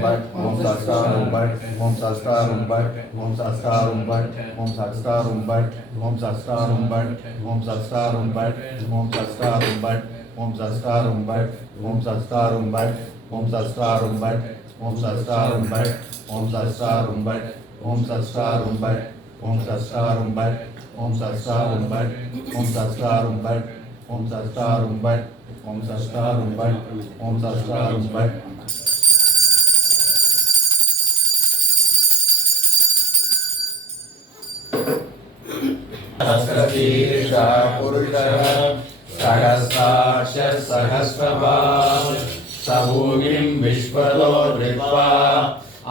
Bhat, Om Sastarum Bhat, Om Sastarum Bhat, Om Sastarum Bhat, Om Sastarum Bhat, Om Sastarum Bhat, Om Sastarum Bhat, Om Sastarum Bhat, Om Sastarum Bhat, Om Sastarum Bhat, Om Sastarum Bhat, Om Sastarum Bhat, Om Sastarum Bhat, Om Sastarum Bhat, Om Sastarum Bhat, Om Sastarum Bhat, Om Sastarum Bhat, Om Sastarum Bhat, Om Sastarum Bhat, Om Sastarum Bhat. सहस्रशीर्षा पुरुषः सहस्राक्ष सहस्रपात् स भूमिं विश्वतो धृत्वा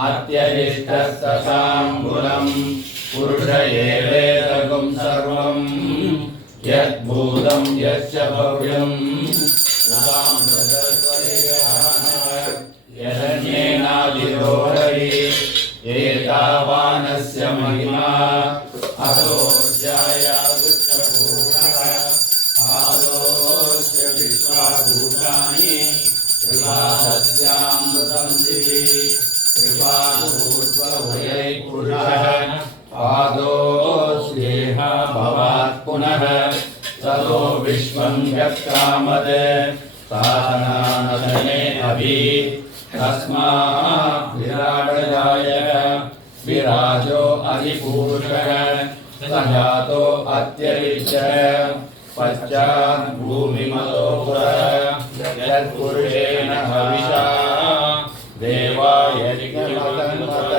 अत्यरिष्टस्तथाम्बुलं पुरुष एवेदगुं सर्वं यद्भूतं यच्च भव्यम् यदन्येनादिरोहरि एतावानस्य महिमा अतो ज्यायादुष्टपूर्णः आदोस्य विश्वाभूतानि कृपादस्यामृतं दिवि कृपाभूत्वभयै पुरुषः आदोस्येह भवात् पुनः ततो विश्वं व्यक्रामत् साधनानदने अभि तस्मात् विराटजायः विराजो अधिपूरुषः स जातो अत्यरिच्यः पश्चात् भूमिमतो पुरः यत्पुरुषेण हविषा देवायज्ञमतन्वत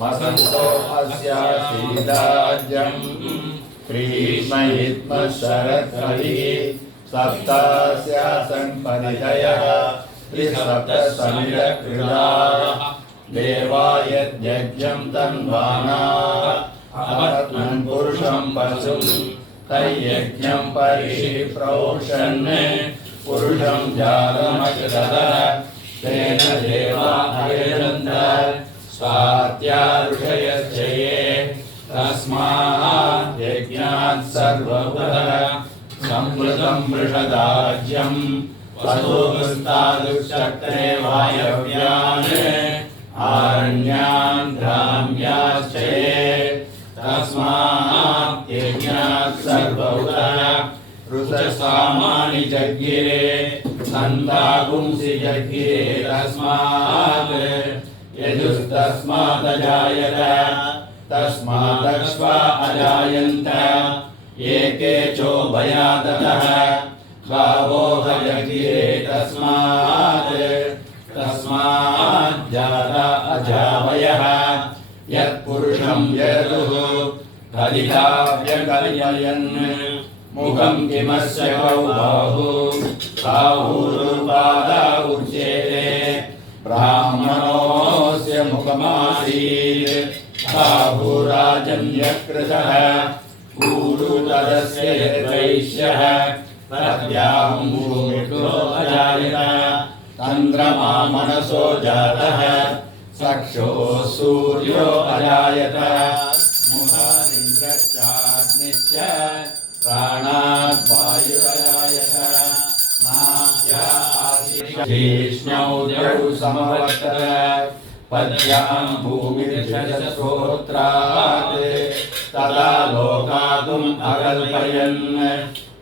वसन्तो अस्यासीदाज्यम् ग्रीष्म शरद्रविः सप्तास्यासन् परिधयः त्रिसप्तसमिरकृताः देवा यज्ञं तन्वानाः अवत्मन् पुरुषं पशुं तयज्ञं परिप्रोषन् पुरुषं जातमकृतः तेन देवा अयजन्त स्वात्या ऋषयश्चये तस्मात् यज्ञात् सर्वभूतः संवृतं वृषदाज्यं पशुस्तादुश्चक्रे वायव्यान् आरण्यान् ग्राम्याश्चये तस्मात् यज्ञात् सर्वभूतः ऋतसामानि जज्ञिरे छन्दागुंसि जज्ञिरे तस्मात् यजुस्तस्मादजायत तस्मादक्ष्वा अजायन्त एके चोभयादतः गावो जज्ञिरे तस्मात् जाता अजावयः यत्पुरुषं यदुः कलिकाव्यकल्पयन् मुखं किमस्य कौ बाहुरुपादा उच्यते ब्राह्मणोऽस्य मुखमासीत् बाहुराजन्यकृतः पूरुतरस्य यद्वैश्यः तद्यां भूमितो अजायत चन्द्रमा मनसो जातः चक्षुः सूर्यो अजायत मुखादिन्द्रश्चाग्निश्च प्राणात् वायुरजायत नाभ्या आदिष्णौ द्यौ समवर्तत पद्यां भूमिर्षट्श्रोत्रात् तदा लोकादुम् अकल्पयन्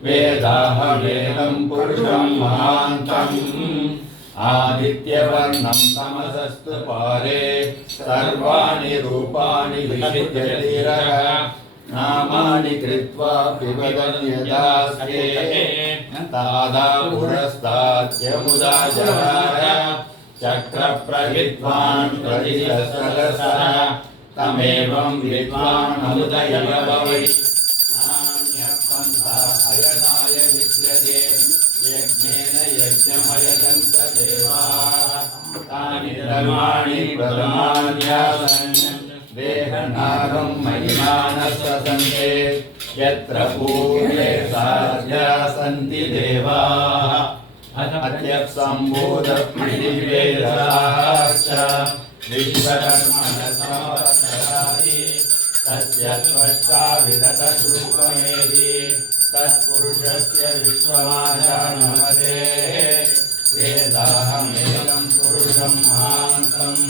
वेदाहमेनं पुरुषं महान्तम् आदित्यवर्णं तमसस्तु पारे सर्वाणि रूपाणि विचित्यधीरः नामानि कृत्वा पिबदन्यदास्ते तादा पुरस्ताद्यमुदा जहार चक्रप्रविद्वान् प्रतिशतसः तमेवं विद्वान् अमुदयव भवति नान्यपन्था अयनाय विद्यते यज्ञेन यज्ञमयजन्त देवाः तानि धर्माणि प्रथमान्यासन् देहनागं महिमानस्सन्ते यत्र पूर्वे साध्या सन्ति देवाः अत्यप्सम्भूतपृथिवेदाश्च विश्वकर्मणसमवत्सरादि तस्य त्वष्टा विदतरूपमेधि तत्पुरुषस्य विश्वमाजानमते वेदाहमेकं पुरुषं महान्तम्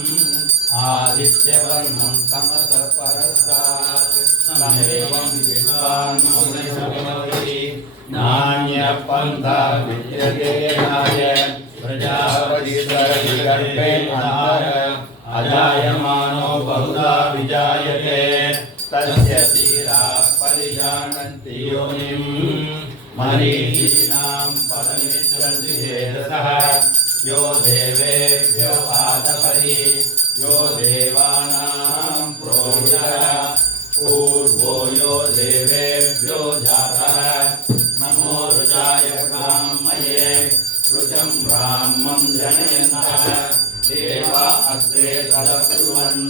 आदित्यवर्णं तमसः परस्तात् तमेवं विद्वान् मुनिः नान्यः पन्था विद्यते नाय प्रजापतिर्विगर्भेणाय अजायमानो बहुधा विजायते तस्य धीराः परिजानन्ति योनिम् मनीषीणां पदमिच्छन्ति चेतसः यो देवेभ्यो आदपरि यो देवानां प्रोक्तः पूर्वो यो देवेभ्यो जातः नमो रुचाय ब्राह्मये रुचं ब्राह्मं जनयन्तः देवा अग्रे तदकुर्वन्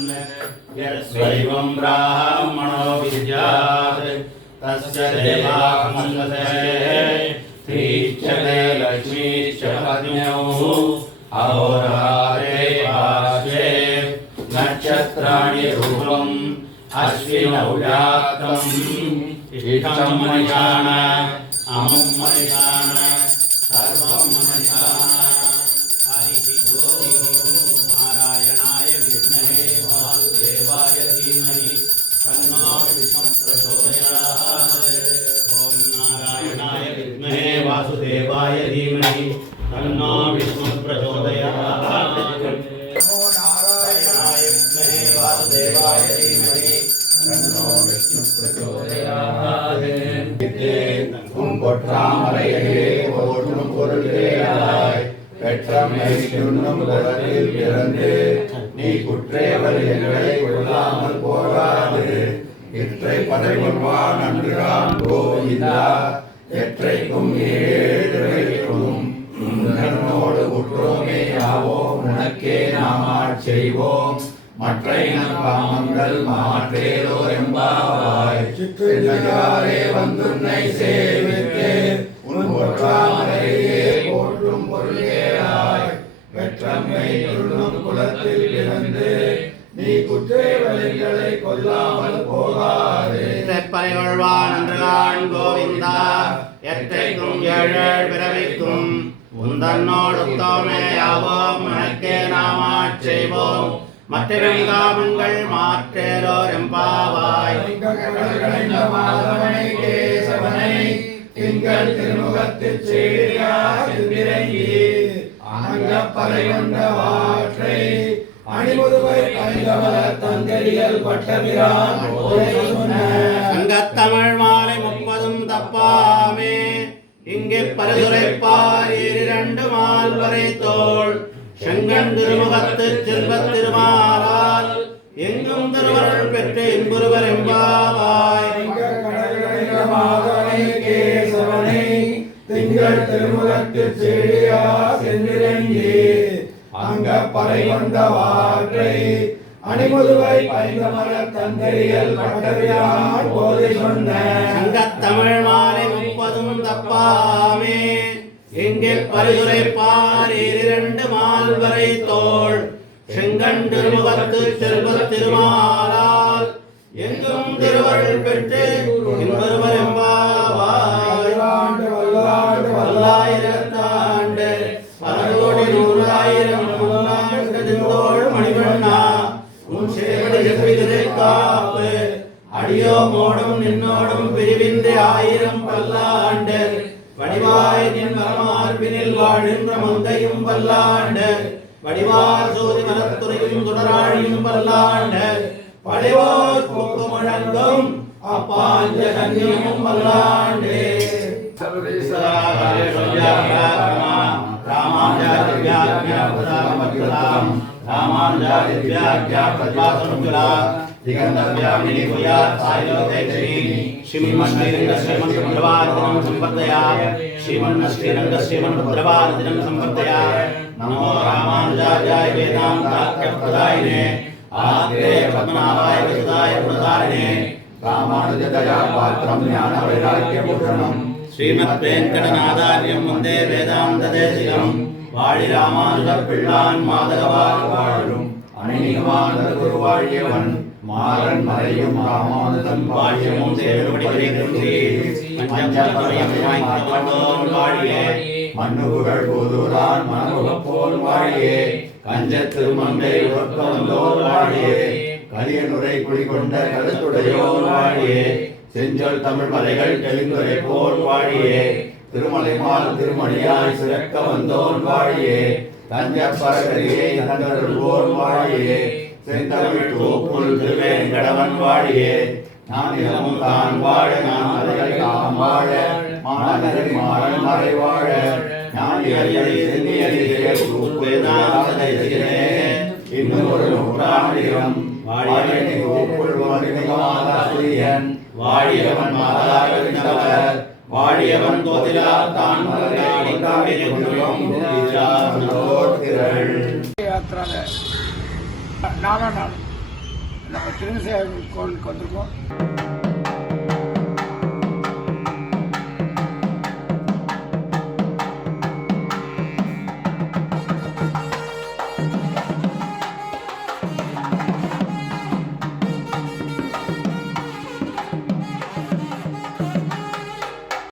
यस्वैवं ब्राह्मणो विद्यात् तस्य देवामन्वते तीक्षते लक्ष्मीश्च पत्न्यौ अहोरात्रे पार्श्वे नक्षत्राणि रूपम् अश्विनौ जातम् इष्टं मनिषाण अमुं मनिषाण सर्वं मनिषाण हरिः ओम् नारायणाय विद्महे वासुदेवाय धीमहि तन्नो विष्णुः प्रचोदयात् ॐ नारायणाय विद्महे वासुदेवाय धीमहि तन्नो विष्णुः प्रचोदयात् नमो नारायणाय विद्महे वासुदेवाय धीमहि तन्नो विष्णुः प्रचोदयात् பொற்றாமரையே போற்றும் பொருளேயாய் பெற்றமை துண்ணும் குலத்தில் பிறந்து நீ குற்றேவர் எங்களை கொள்ளாமல் போகாது இற்றை படைவன்வான் அன்றுதான் கோவிந்தா எற்றைக்கும் ஏழைக்கும் உன்னோடு உற்றோமே ஆவோம் உனக்கே நாம் செய்வோம் மற்ற காமங்கள் மாற்றேதோ எம்பாவாய் சிற்றியாரே வந்துன்னை சேவித்தே உன் பொற்றாமரையே போற்றும் பொருளேயாய் பெற்றம்மை துண்ணும் குலத்தில் பிறந்து நீ குற்றேவலிகளை கொல்லாமல் போகாதே பறைகொள்வான் அன்றுகான் கோவிந்தா எற்றைக்கும் ஏழேழ் பிறவிக்கும் உந்தன்னோடு தோமே யாவோம் உனக்கே நாம் செய்வோம் மற்ற காமங்கள் மாற்றேரோர் எம்பாவாய் மாதவனை கேசவனை திங்கள் திருமுகத்தில் செய்யா சிந்திரங்கி அங்கப்பறை கொண்ட வாற்றை அணிமுதுவை ஐந்தவர தந்தரியல் பட்டபிரான் அங்கத்தமிழ் மாலை 30 தப்பாமே இங்கே பரிசுரைப்பார் 2 மால்வரை தோள் செங்கண் திருமுகத்து செல்வத் திருமாலால் எங்கும் திருவருள் பெற்று இன்புருவர் எம்பாவாய் மாதவனை கேசவனை திங்கள் திருமுகத்தில் செய்யா சிந்திரங்கி அங்கப்பறை கொண்ட வாற்றை அணிமுதுவை பைந்தமர தந்தரியல் பட்டபிரான் போதை சொன்ன சங்கத்தமிழ் மாலை 30 தப்பாமே எங்கே பரிசுரைப்பார் 2 மால்வரை தோள் செங்கண் திருமுகத்து செல்வத் திருமாலால் எங்கும் திருவருள் பெற்று இன்புருவர் எம்பாவாய் வல்லாயிரத்தாண்டு பலரோடு 100,000 தோள் மணிவண்ணா உன் சேவடி எவ்விதிரை காப்பு அடியோ மோடும் நின்னோடும் பிரிவின்றி 1000 பல்லாண்டு வடிவாய் நின் மரமார்பினில் வாழ்கின்ற மங்கையும் பல்லாண்டு வடிவார் சோதி மரத்துறையும் துணராழியும் பல்லாண்டு படைவோர் போக்கு முழங்கும் அப்பாஞ்ச கன்னியமும் பல்லாண்டு दिगंतव्यामिनी भूयात् सायोगैत्री श्रीमन्नश्रीरङ्गश्रीमन्प्रभारतिनं सम्वर्धया श्रीमन्नश्रीरङ्गश्रीमन्प्रभारतिनं सम्वर्धया नमो रामानुजाय वेदान्ताख्यप्रदायिने आग्रे पद्मनाभाय वसुदाय गुणधारिणे रामानुजदया पात्रं ज्ञानवैराग्यभूषणं श्रीमद्वेङ्कटनाथार्यं वन्दे वेदान्तदेशिकं वाळि रामानुजर पिळ्ळान् माधवार वाழும் அநேகமான குருவாழியவன் மாறன் மறையும் ராமானுஜன் வாழியமும் தேவருடைய பஞ்சமயம் வாய்க்கொண்டோன் வாழியே மண்ணுபுகழ் பூதூரான் மனமுகப்போல் வாழியே கஞ்சத் திருமங்கை உறக்க வந்தோர் வாழியே கரியனுரை குடிகொண்ட கருத்துடையோர் வாழியே செஞ்சொல் தமிழ் மலைகள் தெளிந்துரை போல் வாழியே திருமலைமால் திருமணியாய் சிறக்க வந்தோர் வாழியே தஞ்ச பரகரியை தந்தருள்வோர் வாழியே செந்தமிழ் தோப்புள் திருவேங்கடவன் வாழியே நான் இடமும் தான் வாழ நான் மலைகள் தாம் வாழ மாநகரி மாறன் மறை வாழ நான் இன்னும் ஒரு நூற்றாண்டிலும் வாழியனை தோப்புள் வாழியன் வாழியவன் மாதாவிந்தவர் வாழியவன் கோதிலா தான் நானும் நம்ம திருநெல்வேலி கோவிலுக்கு வந்திருக்கோம்.